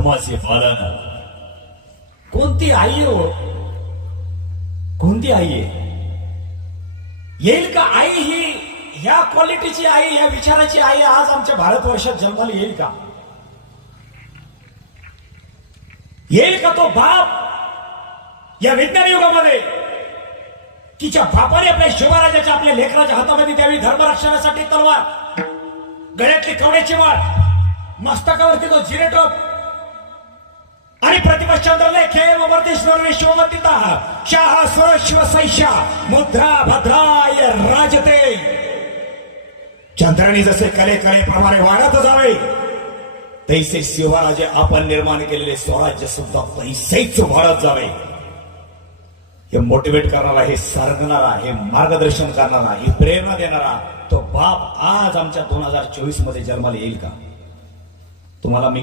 धर्माचे पालन. कोणती आई हो, कोणती आई आहे? येईल का आई ही ह्या क्वालिटीची आई, या विचाराची आई आज आमच्या भारतवर्षात जन्माला येईल का? येईल का तो बाप या विज्ञान युगामध्ये, तिच्या बापाने आपल्या शिवराजाच्या आपल्या लेकराच्या हातामध्ये द्यावी धर्मरक्षणासाठी तलवार, गळ्यातली कवड्याची वाळ, मस्तकावरती तो जिरेटोप आणि प्रतिपश्चंद्र लेखे अमरतेश्वर विश्वमंदिता शाह स्वर शिवसैषा मुद्रा भद्राय राजते. चंद्राने जसे कले कलेप्रमाणे वाढत जावे तैसे शिवराजे आपण निर्माण केलेले स्वराज्य सुद्धा तैसेच वाढत जावे. हे मोटिवेट करणारा, हे सांगणारा, हे मार्गदर्शन करणारा, ही प्रेरणा देणारा तो बाप आज आमच्या 2024 मध्ये जन्माला येईल का? तुम्हाला मी